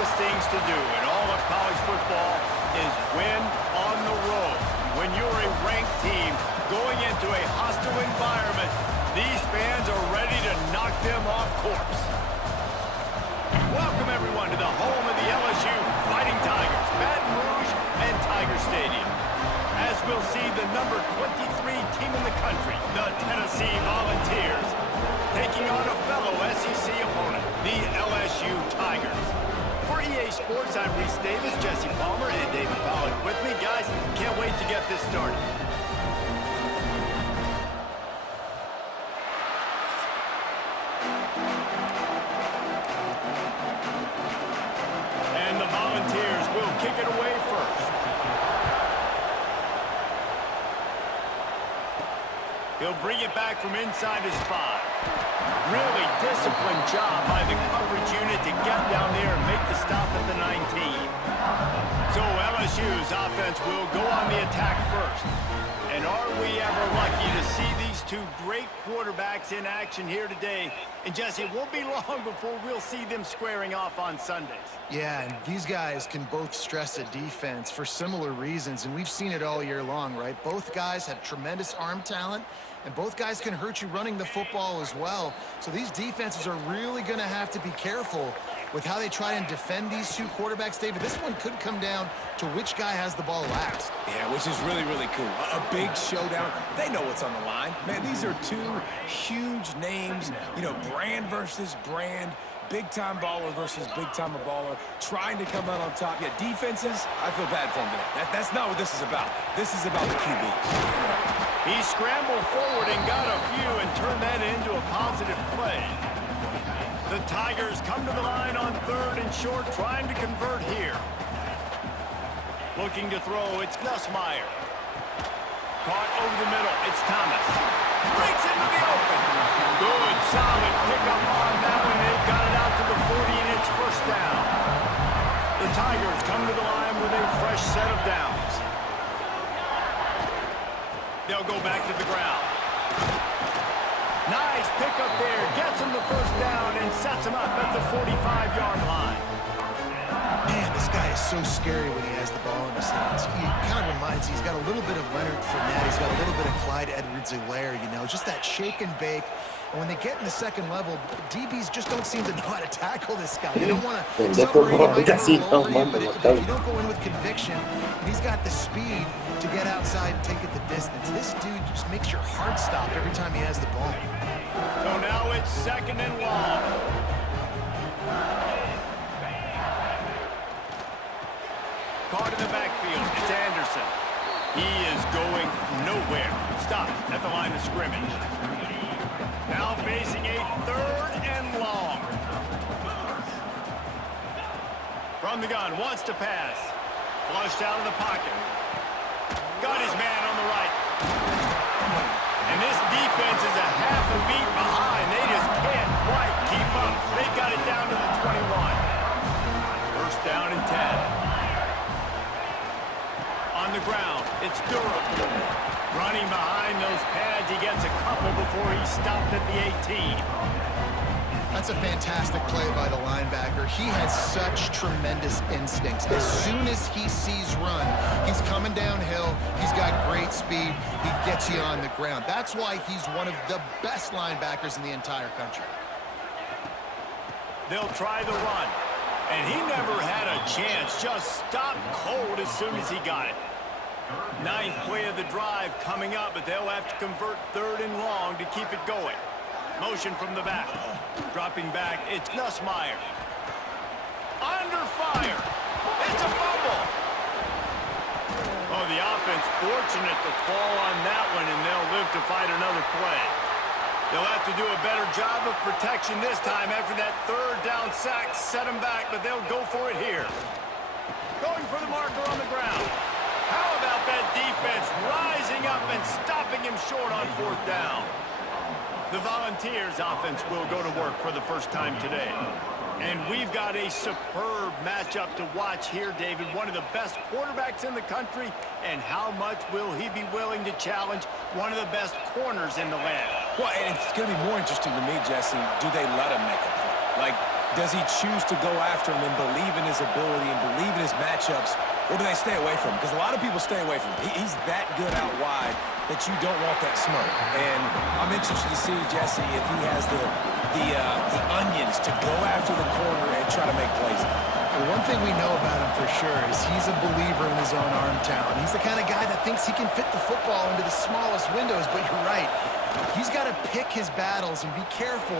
toughest things to do in all of college football is win on the road. When you're a ranked team going into a hostile environment, these fans are ready to knock them off course. Welcome, everyone, to the home of the LSU Fighting Tigers, Baton Rouge and Tiger Stadium. As we'll see the number 23 team in the country, the Tennessee Volunteers, taking on a fellow SEC opponent, the LSU Tigers. For EA Sports, I'm Reese Davis, Jesse Palmer, and David Pollack with me. Guys, can't wait to get this started. And the Volunteers will kick it away first. He'll bring it back from inside his 5. Really disciplined job by the coverage unit to get down there and make the stop at the 19. So LSU's offense will go on the attack first. And are we ever lucky to see these two great quarterbacks in action here today? And Jesse, it won't be long before we'll see them squaring off on Sundays. Yeah, and these guys can both stress a defense for similar reasons, and we've seen it all year long, right? Both guys have tremendous arm talent, and both guys can hurt you running the football as well. So these defenses are really going to have to be careful with how they try and defend these two quarterbacks. David, this one could come down to which guy has the ball last. Yeah, which is really, really cool. A big showdown. They know what's on the line. Man, these are two huge names, you know, brand versus brand, big-time baller versus big-time baller, trying to come out on top. Yeah, defenses, I feel bad for them today. That's not what this is about. This is about the QBs. He scrambled forward and got a few and turned that into a positive play. The Tigers come to the line on 3rd and short, trying to convert here. Looking to throw, it's Nussmeier. Caught over the middle, it's Thomas. Breaks into the open. Good, solid pickup on that one. They've got it out to the 40, and it's first down. The Tigers come to the line with a fresh set of downs. They'll go back to the ground. Nice pickup there. Gets him the first down and sets him up at the 45-yard line. Man, this guy is so scary when he has the ball in his hands. He kind of reminds me, he's got a little bit of Leonard Fournette. He's got a little bit of Clyde Edwards-Helaire, you know, just that shake and bake. And when they get in the second level, DBs just don't seem to know how to tackle this guy. You don't want to separate him, but if you don't go in with conviction, and he's got the speed to get outside and take it the distance. This dude just makes your heart stop every time he has the ball. So now it's 2nd and long. Caught in the backfield, it's Anderson. He is going nowhere. Stop at the line of scrimmage. Now facing a 3rd and long. From the gun, wants to pass. Flushed out of the pocket. Got his man on the right. And this defense is a half a beat behind. They just can't quite keep up. They've got it down to the 21. First down and 10. On the ground, it's Durham. Running behind those pads, he gets a couple before he stopped at the 18. That's a fantastic play by the linebacker. He has such tremendous instincts. As soon as he sees run, he's coming downhill. He's got great speed. He gets you on the ground. That's why he's one of the best linebackers in the entire country. They'll try the run. And he never had a chance. Just stopped cold as soon as he got it. 9th play of the drive coming up, but they'll have to convert 3rd and long to keep it going. Motion from the back. Dropping back, it's Nussmeier. Under fire. It's a fumble. Oh, the offense fortunate to fall on that one, and they'll live to fight another play. They'll have to do a better job of protection this time after that 3rd down sack set them back, but they'll go for it here. Going for the marker on the ground. How about that defense rising up and stopping him short on 4th down? The Volunteers offense will go to work for the first time today. And we've got a superb matchup to watch here, David. One of the best quarterbacks in the country. And how much will he be willing to challenge one of the best corners in the land? Well, and it's going to be more interesting to me, Jesse, do they let him make a play? Like, does he choose to go after him and believe in his ability and believe in his matchups, or do they stay away from him? Because a lot of people stay away from him. He's that good out wide that you don't want that smoke. And I'm interested to see, Jesse, if he has the onions to go after the corner and try to make plays. Well, one thing we know about him for sure is he's a believer in his own arm talent. He's the kind of guy that thinks he can fit the football into the smallest windows, but you're right. He's got to pick his battles and be careful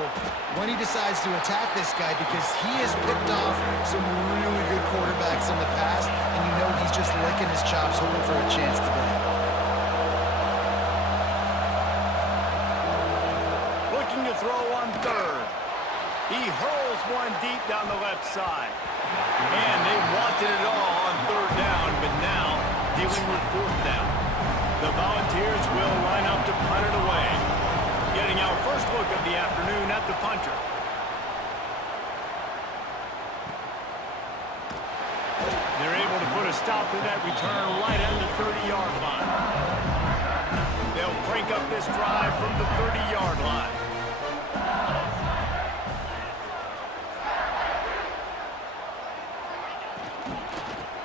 when he decides to attack this guy, because he has picked off some really good quarterbacks in the past, and you know he's just licking his chops hoping for a chance today. Looking to throw on third. He hurls one deep down the left side. And they wanted it all on third down, but now dealing with fourth down. The Volunteers will line up to punt it away. Getting our first look of the afternoon at the punter. They're able to put a stop to that return right at the 30-yard line. They'll crank up this drive from the 30-yard line.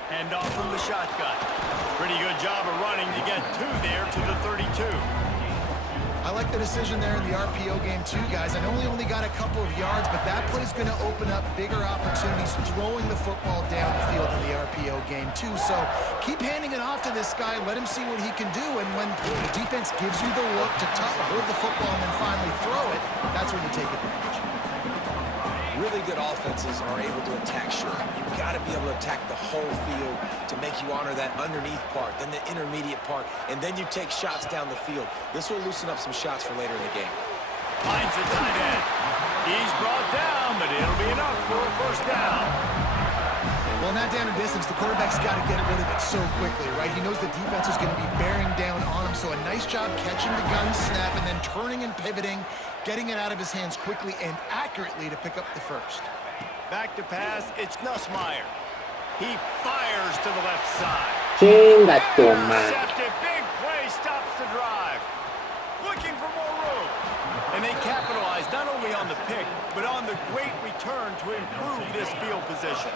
Hand off from the shotgun. Pretty good job of running to get two there to the 32. I like the decision there in the RPO game too, guys. I know he only got a couple of yards, but that play's going to open up bigger opportunities throwing the football down the field in the RPO game too. So keep handing it off to this guy. Let him see what he can do. And when the defense gives you the look to hold the football and then finally throw it, that's when you take advantage. Really good offenses are able to attack short. You've got to be able to attack the whole field to make you honor that underneath part, then the intermediate part, and then you take shots down the field. This will loosen up some shots for later in the game. Finds the tight end. He's brought down, but it'll be enough for a first down. Well, in that down and distance, the quarterback's got to get rid of it so quickly, right? He knows the defense is going to be bearing down on him, so a nice job catching the gun snap and then turning and pivoting, getting it out of his hands quickly and accurately to pick up the first. Back to pass, it's Nussmeier. He fires to the left side. Chinga tu madre. Intercepted, big play, stops the drive. Looking for more room. And they capitalize not only on the pick, but on the great return to improve this field position.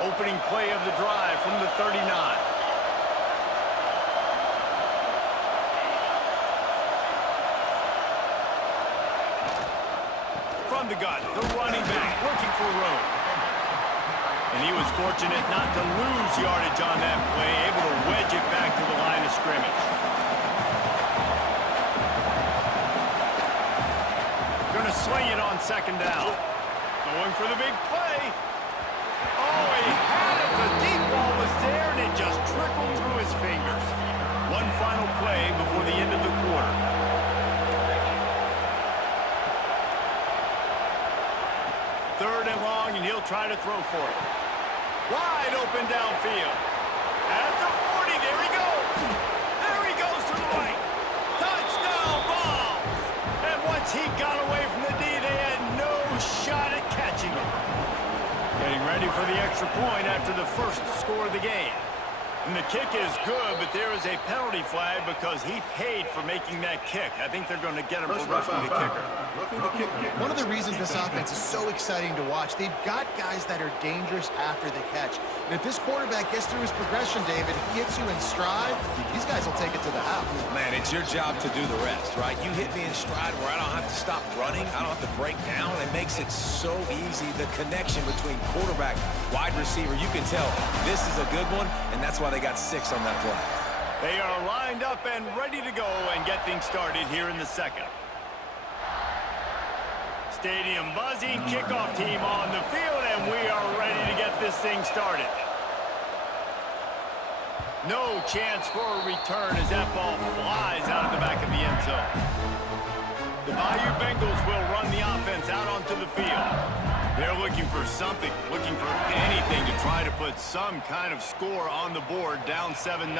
Opening play of the drive from the 39. From the gun, the running back looking for room. And he was fortunate not to lose yardage on that play, able to wedge it back to the line of scrimmage. Going to sling it on second down. Going for the big play. Oh, he had it. The deep ball was there, and it just trickled through his fingers. One final play before the end of the quarter. Third and long, and he'll try to throw for it. Wide open downfield. At the 40, there he goes. There he goes to the right. Touchdown ball. And once he got away from the D, they had no shot at catching him. Getting ready for the extra point after the first score of the game. And the kick is good, but there is a penalty flag because he paid for making that kick. I think they're going to get him for roughing the kicker. One of the reasons this offense is so exciting to watch, they've got guys that are dangerous after the catch. And if this quarterback gets through his progression, David, he hits you in stride, these guys will take it to the house. Man, it's your job to do the rest, right? You hit me in stride where I don't have to stop running. I don't have to break down. It makes it so easy. The connection between quarterback, wide receiver, you can tell this is a good one, and that's why they got 6 on that play. They are lined up and ready to go and get things started here in the second. Stadium buzzing, kickoff team on the field, and we are ready to get this thing started. No chance for a return as that ball flies out of the back of the end zone. The Bayou Bengals will run the offense out onto the field. They're looking for something, looking for anything to try to put some kind of score on the board, down 7-0.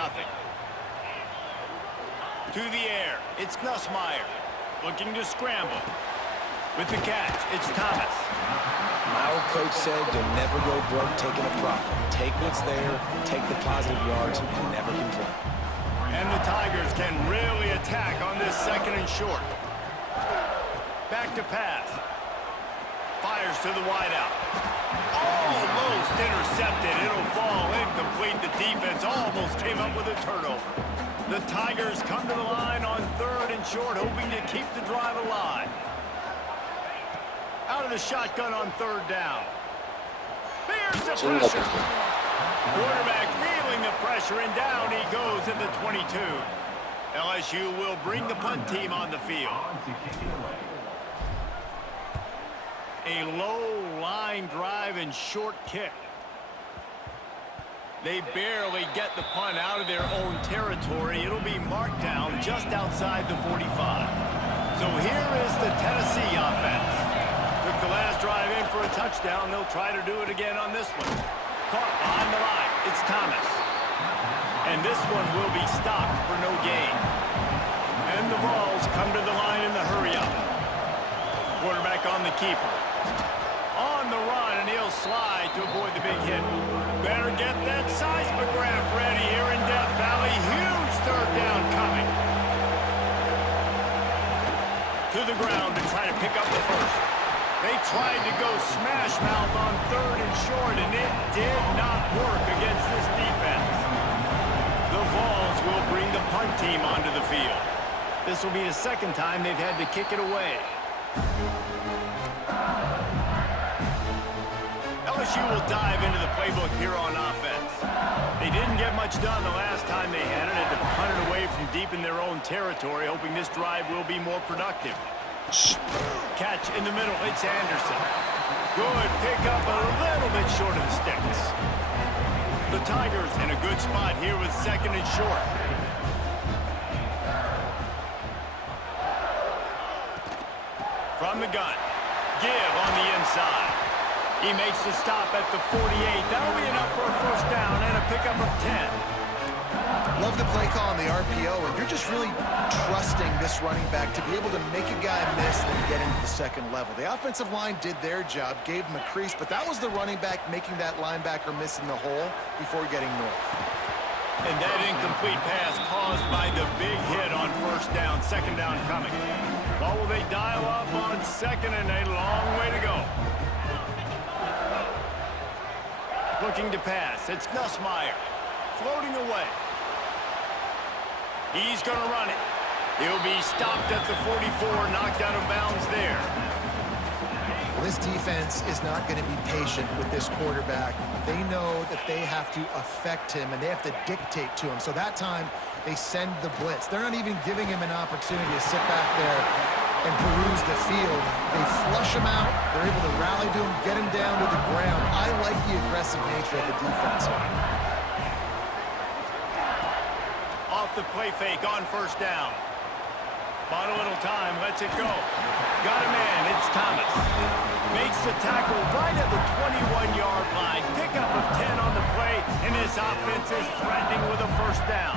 To the air, it's Nussmeier, looking to scramble. With the catch, it's Thomas. My old coach said you'll never go broke taking a profit. Take what's there, take the positive yards, and never complain. And the Tigers can really attack on this second and short. Back to pass. fires to the wideout. Almost intercepted. It'll fall incomplete. The defense almost came up with a turnover. The Tigers come to the line on 3rd and short, hoping to keep the drive alive. Out of the shotgun on 3rd down. Here's the pressure. Quarterback feeling the pressure, and down he goes at the 22. LSU will bring the punt team on the field. A low line drive and short kick. They barely get the punt out of their own territory. It'll be marked down just outside the 45. So here is the Tennessee offense. Took the last drive in for a touchdown. They'll try to do it again on this one. Caught behind the line. It's Thomas. And this one will be stopped for no gain. And the Vols come to the line in the hurry-up. Quarterback on the keeper. On the run, and he'll slide to avoid the big hit. Better get that seismograph ready here in Death Valley. Huge 3rd down coming. To the ground to try to pick up the first. They tried to go smash mouth on 3rd and short, and it did not work against this defense. The Vols will bring the punt team onto the field. This will be the 2nd time they've had to kick it away. LSU will dive into the playbook here on offense. They didn't get much done the last time they had it. Had to punt it away from deep in their own territory, hoping this drive will be more productive. Catch in the middle. It's Anderson. Good pickup, a little bit short of the sticks. The Tigers in a good spot here with 2nd and short. From the gun. Give on the inside. He makes the stop at the 48. That'll be enough for a 1st down and a pickup of 10. Love the play call on the RPO, and you're just really trusting this running back to be able to make a guy miss and then get into the 2nd level. The offensive line did their job, gave him a crease, but that was the running back making that linebacker miss in the hole before getting north. And that incomplete pass caused by the big hit on 1st down. 2nd down coming. Well, will they dial up on 2nd and a long way to go? Looking to pass. It's Nussmeier. Floating away. He's going to run it. He'll be stopped at the 44, knocked out of bounds there. This defense is not going to be patient with this quarterback. They know that they have to affect him, and they have to dictate to him. So that time, they send the blitz. They're not even giving him an opportunity to sit back there and peruse the field. They flush him out. They're able to rally to him, get him down to the ground. I like the aggressive nature of the defense. Off the play fake on 1st down. Bought a little time, lets it go. Got a man, it's Thomas. Makes the tackle right at the 21-yard line. Pickup of 10 on the play, and this offense is threatening with a 1st down.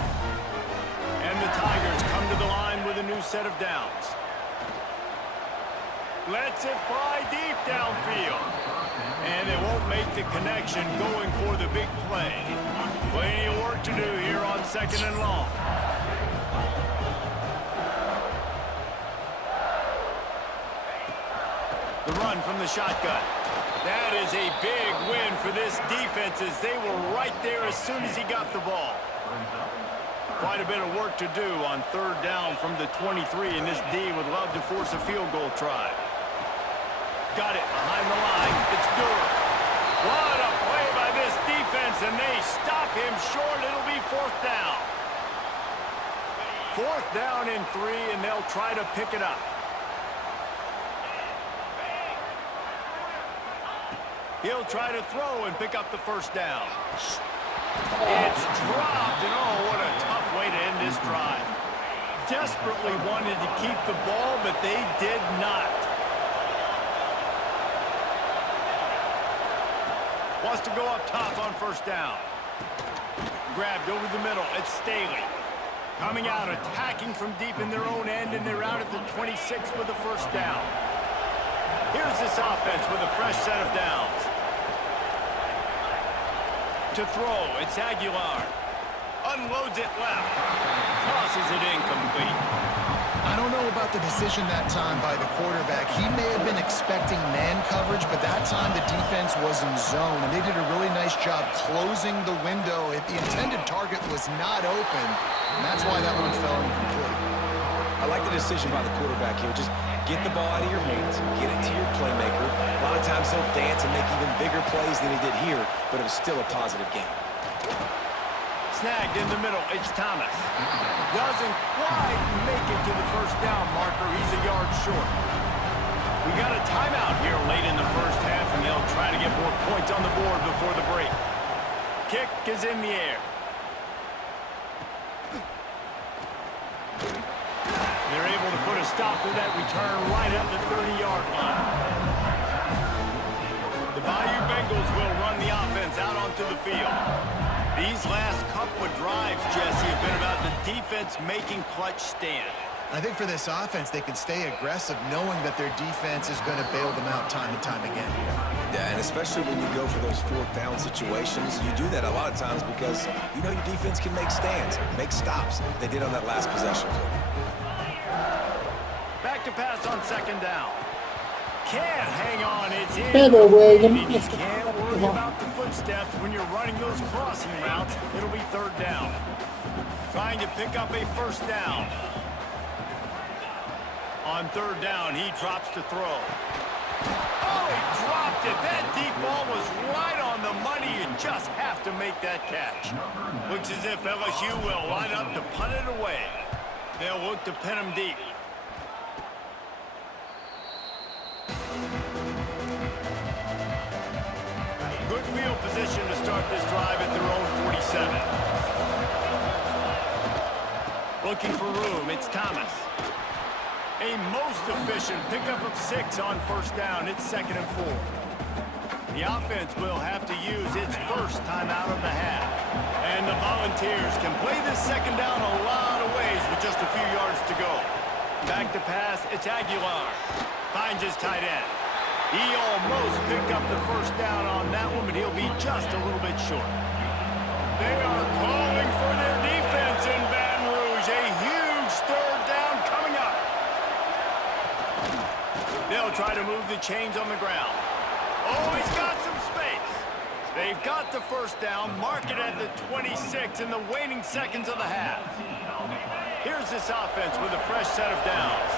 And the Tigers come to the line with a new set of downs. Lets it fly deep downfield. And they won't make the connection going for the big play. Plenty of work to do here on 2nd and long. The run from the shotgun. That is a big win for this defense as they were right there as soon as he got the ball. Quite a bit of work to do on 3rd down from the 23, and this D would love to force a field goal try. Got it behind the line. It's Dewar. What a play by this defense, and they stop him short. It'll be 4th down. 4th down and 3, and they'll try to pick it up. He'll try to throw and pick up the 1st down. It's dropped, and oh, what a tough way to end this drive. Desperately wanted to keep the ball, but they did not. Wants to go up top on 1st down. Grabbed over the middle. It's Staley. Coming out, attacking from deep in their own end, and they're out at the 26 with the 1st down. Here's this offense with a fresh set of downs. To throw, it's Aguilar. Unloads it left. Tosses it incomplete. I don't know about the decision that time by the quarterback. He may have been expecting man coverage, but that time the defense was in zone, and they did a really nice job closing the window. If the intended target was not open, and that's why that one fell incomplete. I like the decision by the quarterback here. Just get the ball out of your hands, get it to your playmaker. A lot of times he'll dance and make even bigger plays than he did here, but it was still a positive game. Snagged in the middle, it's Thomas. Doesn't quite make it to the first down marker. He's a yard short. We got a timeout here late in the first half, and they'll try to get more points on the board before the break. Kick is in the air. They're able to put a stop to that return right at the 30-yard line. The Bayou Bengals will run the offense out onto the field. These last couple of drives, Jesse, have been about the defense making clutch stand. I think for this offense, they can stay aggressive knowing that their defense is going to bail them out time and time again. Yeah, and especially when you go for those fourth down situations, you do that a lot of times because you know your defense can make stands, make stops. They did on that last possession. Back to pass on second down. Can't hang on, it's in. Pero, güey, And you can't worry about the footsteps when you're running those crossing routes. It'll be third down. Trying to pick up a first down. On third down, he drops to throw. Oh, he dropped it. That deep ball was right on the money. You just have to make that catch. Looks as if LSU will line up to punt it away. They'll look to pin him deep. Good field position to start this drive at their own 47. Looking for room, it's Thomas. A most efficient pickup of 6 on first down. It's 2nd and 4. The offense will have to use its first timeout of the half. And the Volunteers can play this second down a lot of ways with just a few yards to go. Back to pass, it's Aguilar. Finds his tight end. He almost picked up the first down on that one, but he'll be just a little bit short. They are calling for their defense in Baton Rouge. A huge third down coming up. They'll try to move the chains on the ground. Oh, he's got some space. They've got the first down, mark it at the 26 in the waning seconds of the half. Here's this offense with a fresh set of downs.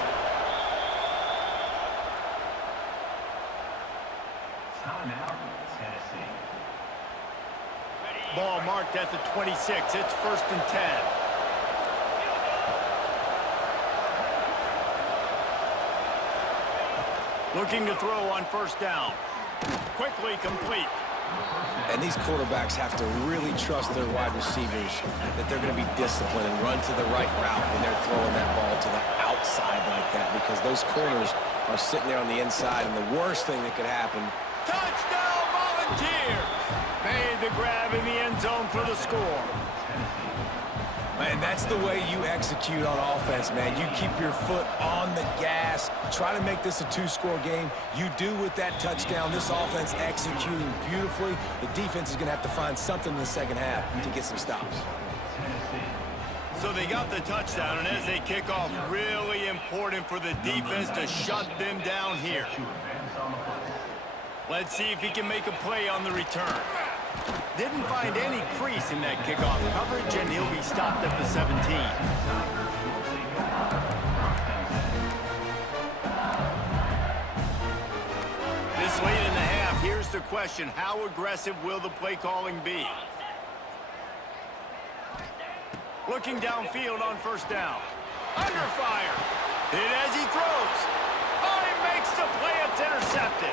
Ball marked at the 26. It's 1st and 10. Looking to throw on first down. Quickly complete. And these quarterbacks have to really trust their wide receivers that they're going to be disciplined and run to the right route when they're throwing that ball to the outside like that, because those corners are sitting there on the inside, and the worst thing that could happen. Touchdown, Volunteers! Made the grab in the end zone for the score. Man, that's the way you execute on offense, man. You keep your foot on the gas. Try to make this a 2-score game. You do with that touchdown. This offense executing beautifully. The defense is going to have to find something in the second half to get some stops. So they got the touchdown, and as they kick off, really important for the defense to shut them down here. Let's see if he can make a play on the return. Didn't find any crease in that kickoff coverage, and he'll be stopped at the 17. This late in the half, here's the question. How aggressive will the play calling be? Looking downfield on first down. Under fire. Hit as he throws. Oh, he makes the play. It's intercepted.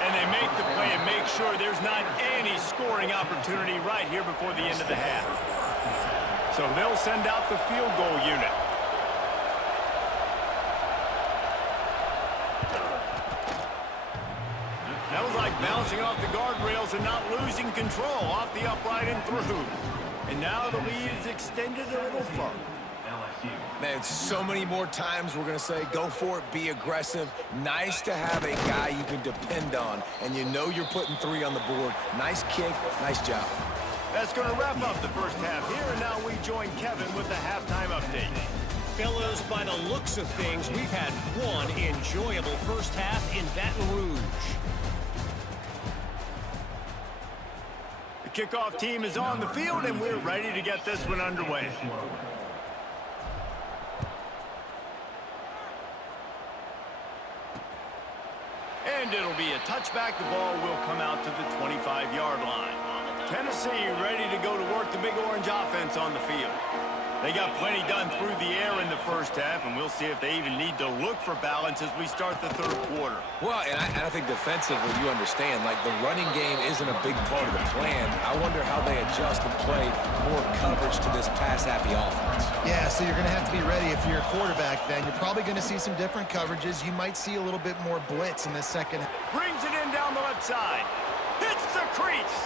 And they make the play and make sure there's not any scoring opportunity right here before the end of the half. So they'll send out the field goal unit. That was like bouncing off the guardrails and not losing control off the upright and through. And now the lead is extended a little further. Man, so many more times we're going to say, go for it, be aggressive. Nice to have a guy you can depend on, and you know you're putting 3 on the board. Nice kick, nice job. That's going to wrap up the first half here, and now we join Kevin with the halftime update. Fellas, by the looks of things, we've had one enjoyable first half in Baton Rouge. The kickoff team is on the field, and we're ready to get this one underway. And it'll be a touchback. The ball will come out to the 25-yard line. Tennessee ready to go to work the Big Orange offense on the field. They got plenty done through the air in the first half, and we'll see if they even need to look for balance as we start the third quarter. Well, and I think defensively, you understand, like the running game isn't a big part of the plan. I wonder how they adjust and play more coverage to this pass-happy offense. Yeah, so you're going to have to be ready if you're a quarterback then. You're probably going to see some different coverages. You might see a little bit more blitz in the second. Brings it in down the left side. Hits the crease.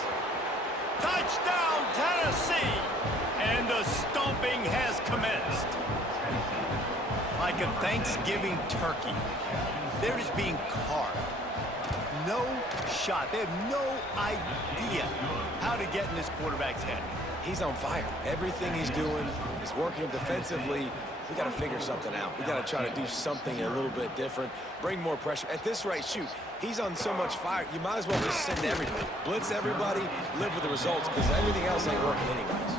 Touchdown, Tennessee. And the stomping has commenced. Like a Thanksgiving turkey. They're just being carved. No shot. They have no idea how to get in this quarterback's head. He's on fire. Everything he's doing is working defensively. We got to figure something out. We got to try to do something a little bit different. Bring more pressure. At this rate, shoot, he's on so much fire. You might as well just send everybody. Blitz everybody, live with the results, because everything else ain't working anyways.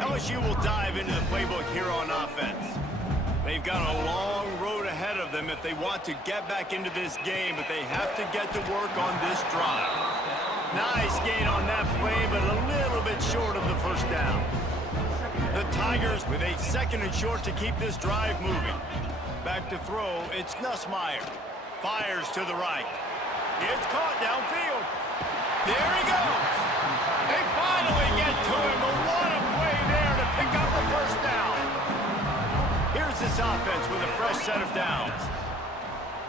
LSU will dive into the playbook here on offense. They've got a long road ahead of them if they want to get back into this game, but they have to get to work on this drive. Nice gain on that play, but a little bit short of the first down. The Tigers with a second and short to keep this drive moving. Back to throw, it's Nussmeier. Fires to the right. It's caught downfield. There he goes. They finally get to him, but what a play there to pick up the first down. Here's this offense with a fresh set of downs.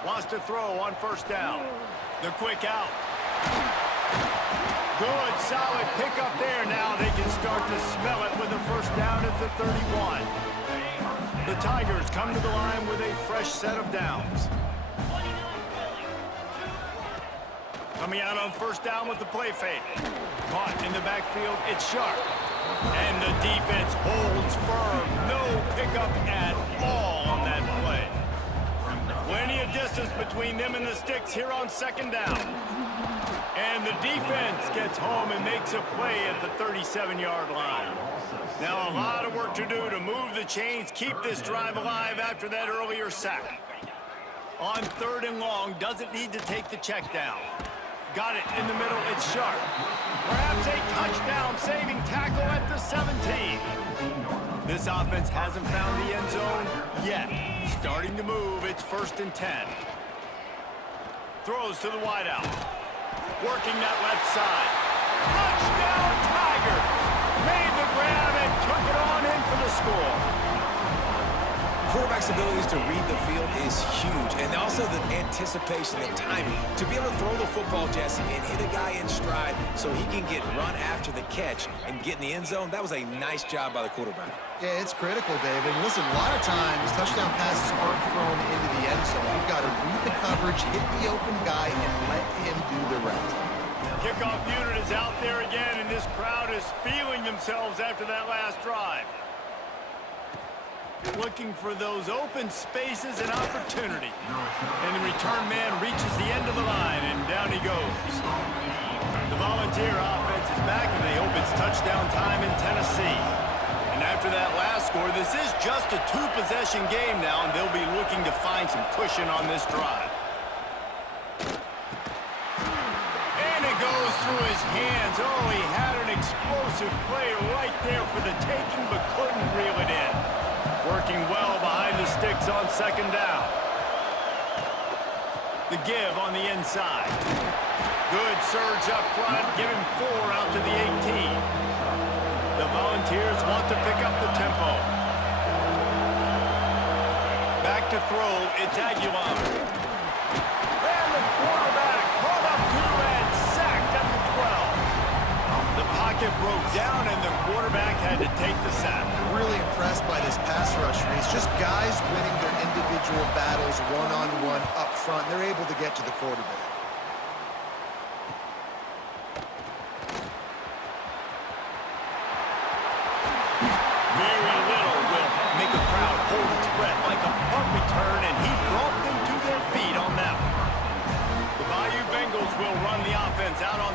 Wants to throw on first down. The quick out. Good, solid pickup there. Now they can start to smell it with a first down at the 31. The Tigers come to the line with a fresh set of downs. Coming out on first down with the play fake. Caught in the backfield, it's Sharp. And the defense holds firm. No pickup at all on that play. Plenty of distance between them and the sticks here on second down. And the defense gets home and makes a play at the 37-yard line. Now a lot of work to do to move the chains, keep this drive alive after that earlier sack. On third and long, doesn't need to take the check down. Got it in the middle, it's Sharp. Perhaps a touchdown-saving tackle at the 17. This offense hasn't found the end zone yet. Starting to move, it's 1st and 10. Throws to the wideout. Working that left side. Touchdown, Tigers! Made the grab and took it on in for the score. Quarterback's abilities to read the field is huge, and also the anticipation and timing. To be able to throw the football, Jesse, and hit a guy in stride so he can get run after the catch and get in the end zone, that was a nice job by the quarterback. Yeah, it's critical, David. Listen, a lot of times, touchdown passes aren't thrown into the end zone. You've got to read the coverage, hit the open guy, and let him do the rest. Kickoff unit is out there again, and this crowd is feeling themselves after that last drive. Looking for those open spaces and opportunity. And the return man reaches the end of the line, and down he goes. The Volunteer offense is back, and they hope it's touchdown time in Tennessee. And after that last score, this is just a two-possession game now, and they'll be looking to find some cushion on this drive. And it goes through his hands. Oh, he had an explosive play right there for the taking, but couldn't reel it in. Working well behind the sticks on second down. The give on the inside. Good surge up front, giving 4 out to the 18. The Volunteers want to pick up the tempo. Back to throw, it's Aguilar. And the quarterback pulled up 2 and sacked at the 12. The pocket broke down and the quarterback had to take the sack. Really impressed by this pass rush race. Just guys winning their individual battles one-on-one up front. They're able to get to the quarterback. Very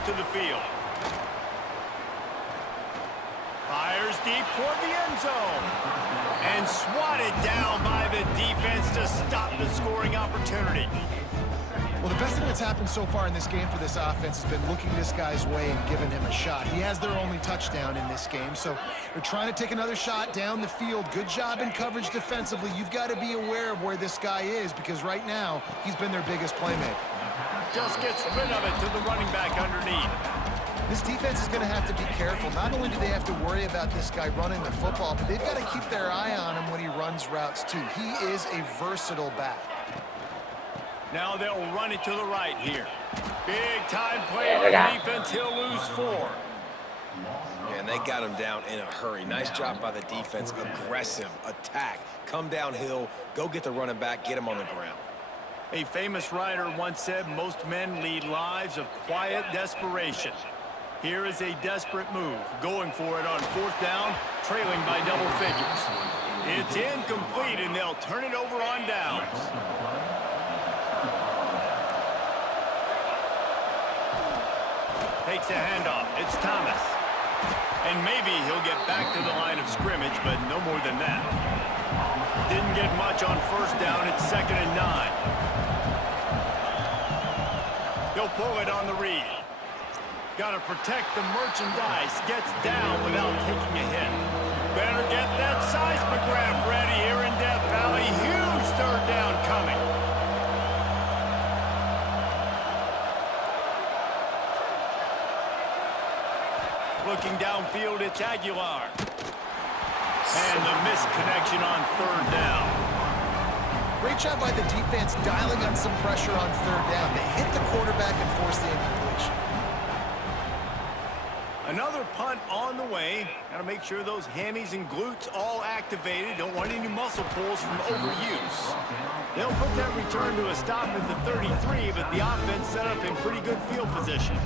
to the field. Fires deep toward the end zone. And swatted down by the defense to stop the scoring opportunity. Well, the best thing that's happened so far in this game for this offense has been looking this guy's way and giving him a shot. He has their only touchdown in this game, so they're trying to take another shot down the field. Good job in coverage defensively. You've got to be aware of where this guy is because right now he's been their biggest playmaker. Just gets rid of it to the running back underneath. This defense is going to have to be careful. Not only do they have to worry about this guy running the football, but they've got to keep their eye on him when he runs routes too. He is a versatile back. Now they'll run it to the right here. Big time play by the defense. He'll lose 4. And they got him down in a hurry. Nice job by the defense. Aggressive attack. Come downhill. Go get the running back. Get him on the ground. A famous writer once said most men lead lives of quiet desperation. Here is a desperate move. Going for it on 4th down, trailing by double figures. It's incomplete, and they'll turn it over on downs. Takes a handoff. It's Thomas. And maybe he'll get back to the line of scrimmage, but no more than that. Didn't get much on 1st down. It's 2nd and 9. He'll pull it on the read. Got to protect the merchandise. Gets down without taking a hit. Better get that seismograph ready here in Death Valley. Huge 3rd down coming. Looking downfield, it's Aguilar. And the missed connection on 3rd down. Great job by the defense dialing on some pressure on 3rd down. They hit the quarterback and forced the incompletion. Another punt on the way. Got to make sure those hammies and glutes all activated. Don't want any muscle pulls from overuse. They'll put that return to a stop at the 33, but the offense set up in pretty good field position.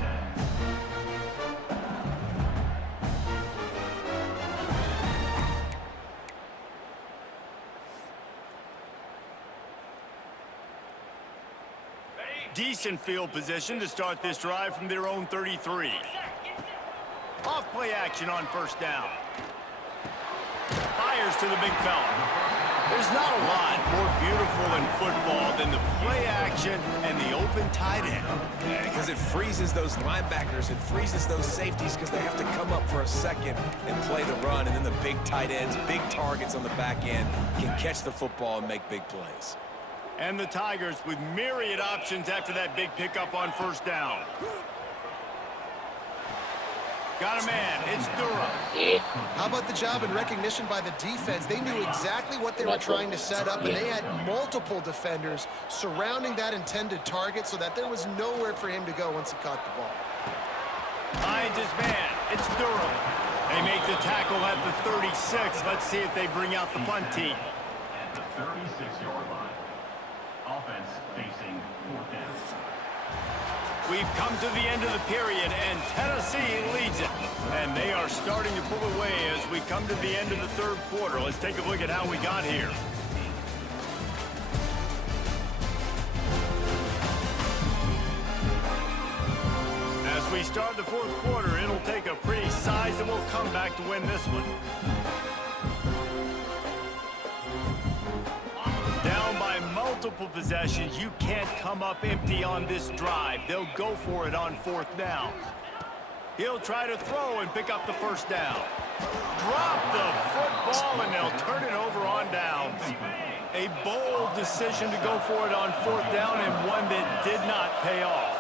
Decent field position to start this drive from their own 33. Off play action on 1st down. Fires to the big fella. There's not a lot more beautiful in football than the play action and the open tight end. Yeah, because it freezes those linebackers. It freezes those safeties because they have to come up for a second and play the run. And then the big tight ends, big targets on the back end can catch the football and make big plays. And the Tigers with myriad options after that big pickup on 1st down. Got a man. It's Durham. How about the job and recognition by the defense? They knew exactly what they were trying to set up, and they had multiple defenders surrounding that intended target so that there was nowhere for him to go once he caught the ball. Finds his man. It's Durham. They make the tackle at the 36. Let's see if they bring out the punt team. At the 36-yard line. Offense facing 4th down. We've come to the end of the period, and Tennessee leads it. And they are starting to pull away as we come to the end of the 3rd quarter. Let's take a look at how we got here. As we start the 4th quarter, it'll take a pretty sizable comeback to win this one. Down by multiple possessions, you can't come up empty on this drive. They'll go for it on 4th down. He'll try to throw and pick up the 1st down. Drop the football, and they'll turn it over on downs. A bold decision to go for it on 4th down, and one that did not pay off.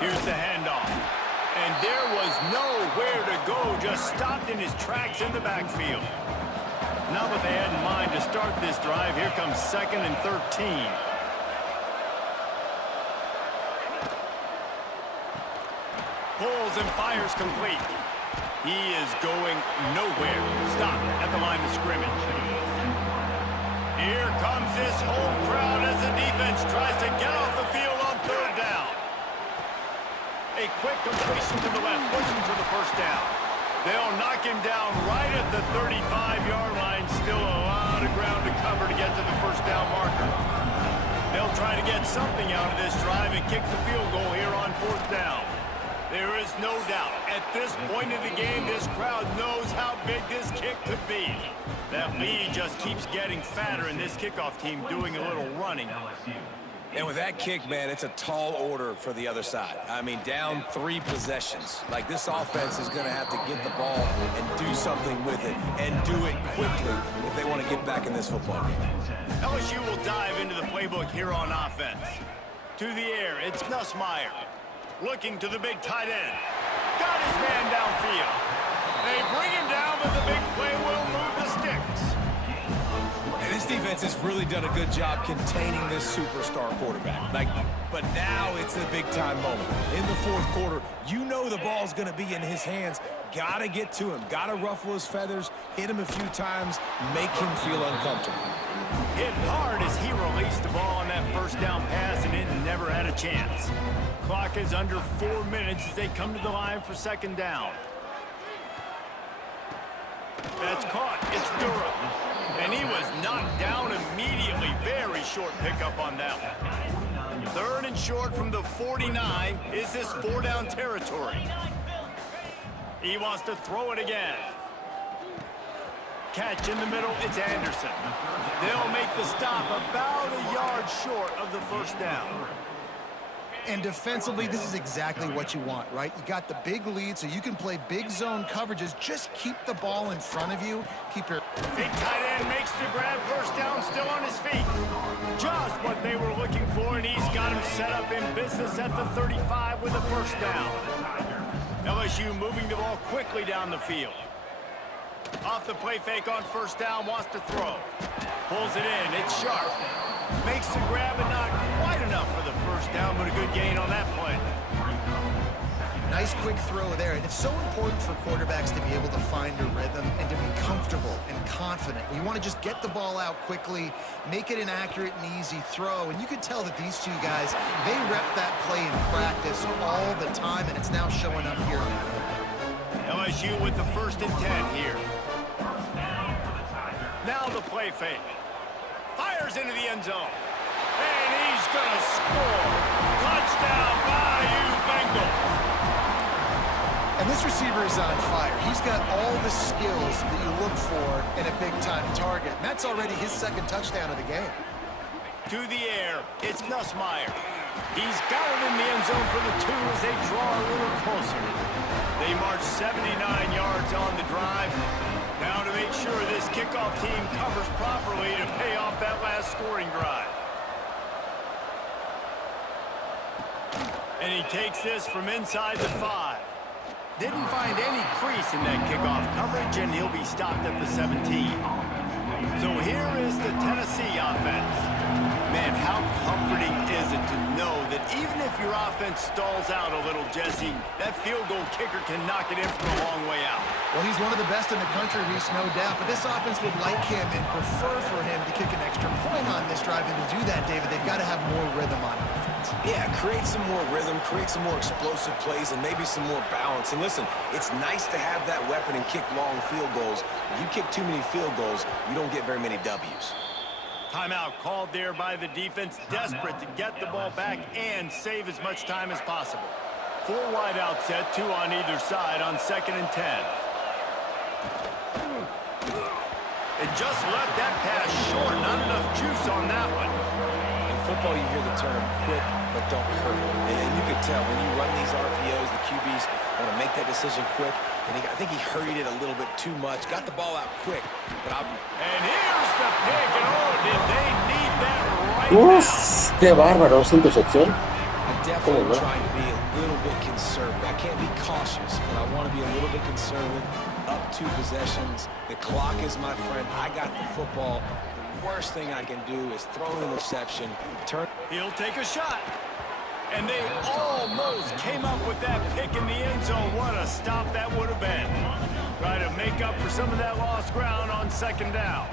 Here's the handoff. And there was nowhere to go, just stopped in his tracks in the backfield. Not what they had in mind to start this drive. Here comes 2nd and 13. Pulls and fires complete. He is going nowhere. Stop at the line of scrimmage. Here comes this home crowd as the defense tries to get off the field on 3rd down. A quick completion to the left, pushing for the 1st down. They'll knock him down right at the 35-yard line. Still a lot of ground to cover to get to the 1st down marker. They'll try to get something out of this drive and kick the field goal here on 4th down. There is no doubt, at this point in the game, this crowd knows how big this kick could be. That lead just keeps getting fatter, and this kickoff team doing a little running. And with that kick, man, it's a tall order for the other side. I mean, down 3 possessions. Like, this offense is going to have to get the ball and do something with it, and do it quickly if they want to get back in this football game. LSU will dive into the playbook here on offense. To the air, it's Nussmeier. Looking to the big tight end. Got his man downfield. They bring him down, but the big play will move the sticks. And this defense has really done a good job containing this superstar quarterback. But now it's a big-time moment. In the 4th quarter, you know the ball's going to be in his hands. Got to get to him. Got to ruffle his feathers, hit him a few times, make him feel uncomfortable. Hit hard as he released the ball on that 1st down pass, and it never had a chance. Clock is under 4 minutes as they come to the line for 2nd down. That's caught. It's Durham. And he was knocked down immediately. Very short pickup on that one. 3rd and short from the 49. Is this 4-down territory? He wants to throw it again. Catch in the middle. It's Anderson. They'll make the stop about a yard short of the 1st down. And defensively, this is exactly what you want, right? You got the big lead, so you can play big zone coverages. Just keep the ball in front of you. Keep your... Big tight end makes the grab. 1st down, still on his feet. Just what they were looking for, and he's got him set up in business at the 35 with a 1st down. LSU moving the ball quickly down the field. Off the play fake on 1st down, wants to throw. Pulls it in, it's Sharp. Makes the grab and not quite enough for the 1st down, but a good gain on that play. Nice quick throw there. And it's so important for quarterbacks to be able to find a rhythm and to be comfortable and confident. You want to just get the ball out quickly, make it an accurate and easy throw. And you can tell that these two guys, they rep that play in practice all the time, and it's now showing up here. LSU with the 1st and 10 here. Now the play fake. Fires into the end zone. And he's going to score. Touchdown, Bayou Bengals. And this receiver is on fire. He's got all the skills that you look for in a big-time target. And that's already his 2nd touchdown of the game. To the air, it's Nussmeier. He's got it in the end zone for the 2 as they draw a little closer. They march 79 yards on the drive. Now to make sure this kickoff team covers properly to pay off that last scoring drive. And he takes this from inside the 5. Didn't find any crease in that kickoff coverage, and he'll be stopped at the 17. So here is the Tennessee offense. Man, how comforting is it to know that even if your offense stalls out a little, Jesse, that field goal kicker can knock it in from a long way out. Well, he's one of the best in the country, Reese, no doubt. But this offense would like him and prefer for him to kick an extra point on this drive. And to do that, David, they've got to have more rhythm on offense. Yeah, create some more rhythm, create some more explosive plays, and maybe some more balance. And listen, it's nice to have that weapon and kick long field goals. If you kick too many field goals, you don't get very many W's. Timeout called there by the defense, desperate to get the ball back and save as much time as possible. 4 wide out set, 2 on either side on 2nd and 10. It just left that pass short. Not enough juice on that one. In football, you hear the term quick, but don't hurry. And you can tell when you run these RPOs, the QBs want to make that decision quick. And I think he hurried it a little bit too much. Got the ball out quick. And here's the pick. And oh, did they need that right Uf, qué bárbaro, esa intercepción. I'm definitely trying to be a little bit conservative. I can't be cautious, but I want to be a little bit conservative. Up 2 possessions. The clock is my friend. I got the football. The worst thing I can do is throw an interception. He'll take a shot. And they almost came up with that pick in the end zone. What a stop that would have been. Try to make up for some of that lost ground on 2nd down.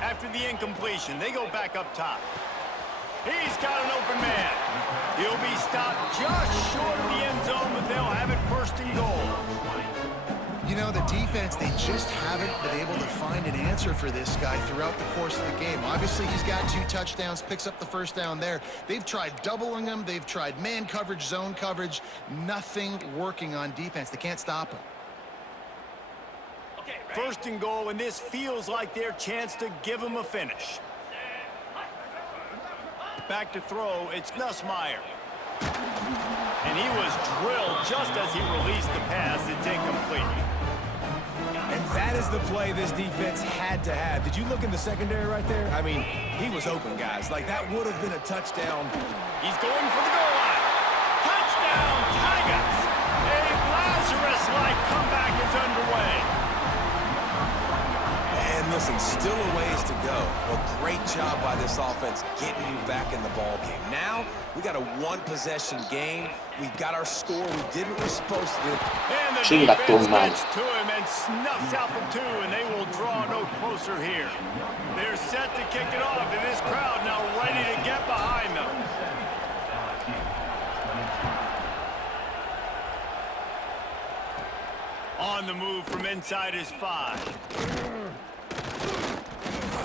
After the incompletion, they go back up top. He's got an open man. He'll be stopped just short of the end zone, but they'll have it 1st and goal. You You know, the defense, they just haven't been able to find an answer for this guy throughout the course of the game. Obviously, he's got 2 touchdowns, picks up the first down there. They've tried doubling him. They've tried man coverage, zone coverage. Nothing working on defense. They can't stop him. First and goal, and this feels like their chance to give him a finish. Back to throw, it's Nussmeier. And he was drilled just as he released the pass. It's incomplete. And that is the play this defense had to have. Did you look in the secondary right there? I mean, he was open, guys. Like, that would have been a touchdown. He's going for the goal line. Touchdown, Tigers! A Lazarus-like comeback is underway. And listen, still a ways to go. Well, great job by this offense getting you back in the ball game. Now, we got a 1-possession game. We got our score. We did what we're supposed to do. And the Chinga tu defense madre. gets to him and snuffs out the 2, and they will draw no closer here. They're set to kick it off, and this crowd now ready to get behind them. On the move from inside his 5.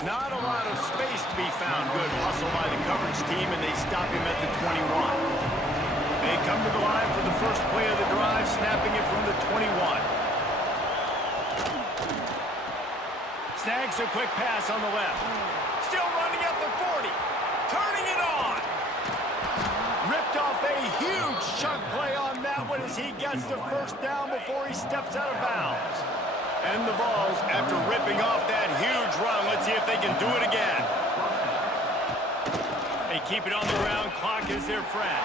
Not a lot of space to be found. Good hustle by the coverage team, and they stop him at the 21. They come to the line for the first play of the drive, snapping it from the 21. Snags a quick pass on the left. Still running at the 40. Turning it on. Ripped off a huge chunk play on that one as he gets the first down before he steps out of bounds. And the Vols, after ripping off that huge run, let's see if they can do it again. They keep it on the ground. Clock is their friend.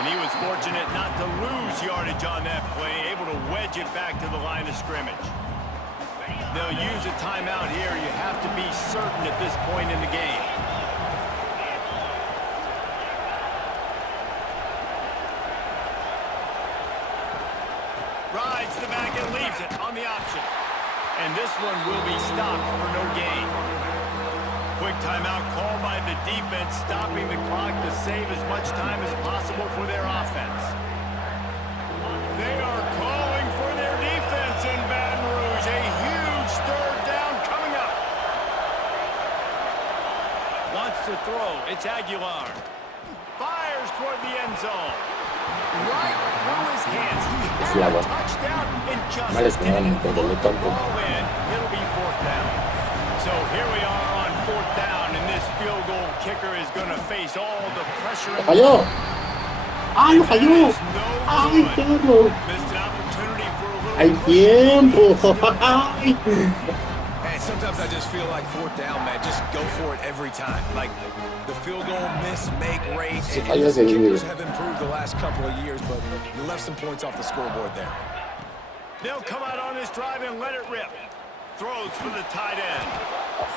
And he was fortunate not to lose yardage on that play, able to wedge it back to the line of scrimmage. They'll use a timeout here. You have to be certain at this point in the game. Rides the back and leaves it on the option. And this one will be stopped for no gain. Quick timeout called by the defense, stopping the clock to save as much time as possible for their offense. They are calling for their defense in Baton Rouge. A huge 3rd down coming up. Wants to throw. It's Aguilar. Fires toward the end zone. Right through his hands. He had a touchdown in just ball in. It'll be 4th down. So here we are on 4th down, and this field goal kicker is going to face all the pressure. ¡Falló! ¡Ay, falló! ¡Ay, perro! Missed an opportunity for a little. ¡Hay tiempo! ¡Ay! Hey, sometimes I just feel like 4th down, man. Just go for it every time. Like, the field goal miss-make rate. And the kickers have improved the last couple of years, but you left some points off the scoreboard there. They'll come out on this drive and let it rip. Throws for the tight end.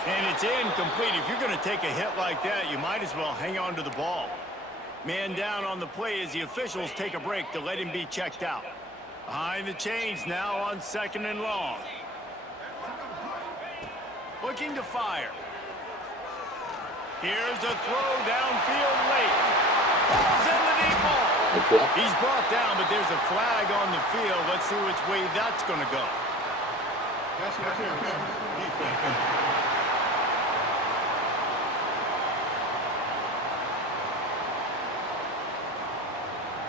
And it's incomplete. If you're going to take a hit like that, you might as well hang on to the ball. Man down on the play as the officials take a break to let him be checked out. Behind the chains now on 2nd and long. Looking to fire. Here's a throw downfield late. Ball's in the deep ball. He's brought down, but there's a flag on the field. Let's see which way that's going to go.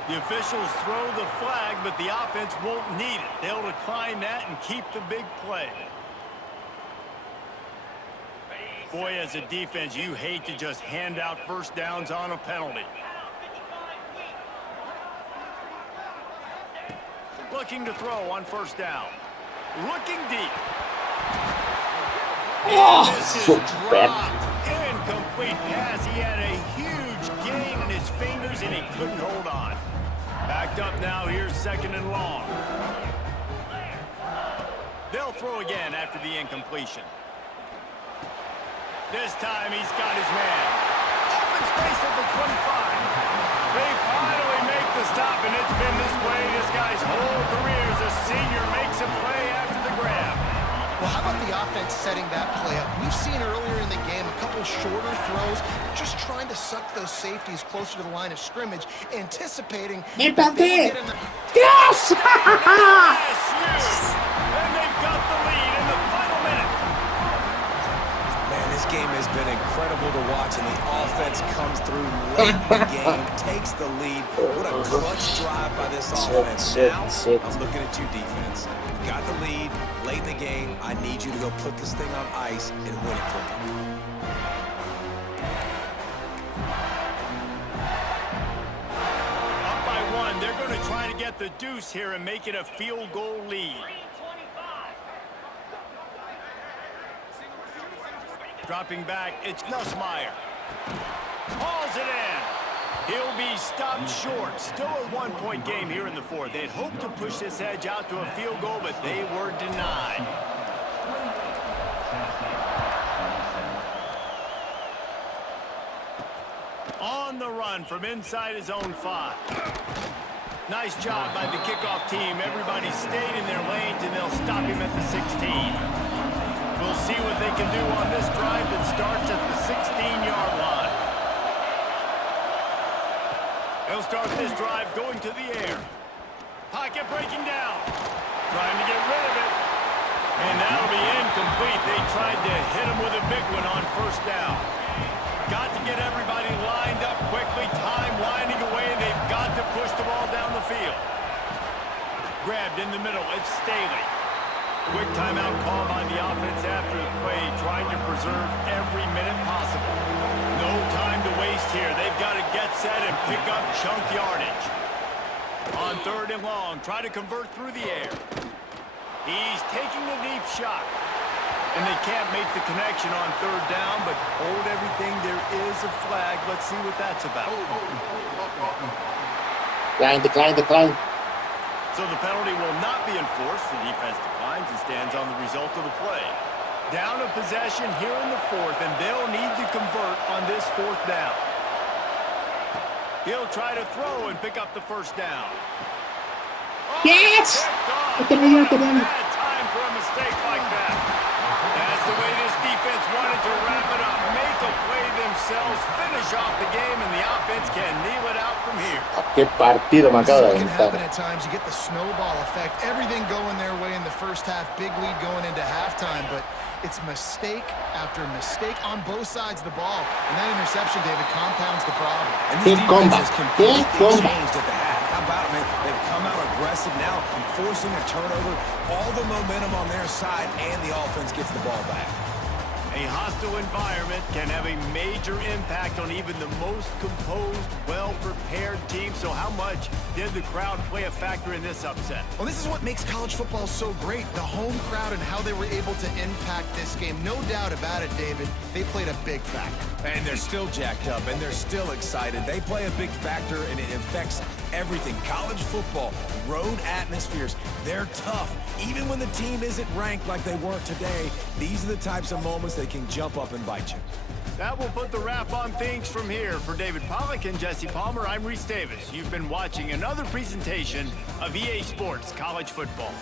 The officials throw the flag, but the offense won't need it. They'll decline that and keep the big play. Boy, as a defense, you hate to just hand out first downs on a penalty. Looking to throw on 1st down. Looking deep. Oh, This is so dropped. Incomplete pass. He had a huge gain in his fingers, and he couldn't hold on. Backed up now. Here's 2nd and long. They'll throw again after the incompletion. This time he's got his man. Open space at the 25. They finally make the stop, and it's been this way this guy's whole career as a senior. Makes a play after the grab. Well, how about the offense setting that play up? We've seen earlier in the game a couple shorter throws, just trying to suck those safeties closer to the line of scrimmage, anticipating ¡Qué that they would pante! get in the... ¡Dios! LSU! And they've got the lead in the final minute. Man, this game has been incredible to watch, and the offense comes through late in the game, takes the lead. What a clutch drive by this offense. Now, I'm looking at you, defense. You got the lead late in the game. I need you to go put this thing on ice and win it for me. Up by one, they're going to try to get the deuce here and make it a field goal lead. Dropping back, it's Nussmeier. Hauls it in. He'll be stopped short. Still a one-point game here in the fourth. They'd hoped to push this edge out to a field goal, but they were denied. On the run from inside his own 5. Nice job by the kickoff team. Everybody stayed in their lanes, and they'll stop him at the 16. We'll see what they can do on this drive that starts at the 16-yard line. They'll start this drive going to the air. Pocket breaking down. Trying to get rid of it. And that'll be incomplete. They tried to hit him with a big one on first down. Got to get everybody lined up quickly. Time winding away. They've got to push the ball down the field. Grabbed in the middle. It's Staley. Quick timeout call by the offense after the play, trying to preserve every minute possible. No time to waste here. They've got to get set and pick up chunk yardage. On 3rd and long, try to convert through the air. He's taking the deep shot. And they can't make the connection on 3rd down, but hold everything. There is a flag. Let's see what that's about. Decline. So the penalty will not be enforced. The defense declines and stands on the result of the play. Down a possession here in the 4th, and they'll need to convert on this 4th down. He'll try to throw and pick up the 1st down. Oh, Yes! what a bad time for a mistake like that. That's the way this defense wanted to wrap it up. Make a play themselves, finish off the game, and the offense can kneel it out from here. ¡Qué partido me This is acabo what de can happen aventar! at times. You get the snowball effect. Everything going their way in the first half. Big lead going into halftime, but it's mistake after mistake on both sides of the ball. And that interception, David, compounds the problem. And this Big defense comeback. has completely Big comeback. changed at the half. How about it, man? They've come out aggressive now, forcing a turnover. All the momentum on their side, and the offense gets the ball back. A hostile environment can have a major impact on even the most composed, well-prepared team. So how much did the crowd play a factor in this upset? Well, this is what makes college football so great. The home crowd and how they were able to impact this game. No doubt about it, David. They played a big factor. And they're still jacked up, and they're still excited. They play a big factor, and it affects everything. College football, road atmospheres, they're tough. Even when the team isn't ranked like they weren't today, these are the types of moments they can jump up and bite you. That will put the wrap on things from here. For David Pollack and Jesse Palmer, I'm Reese Davis. You've been watching another presentation of EA Sports College Football.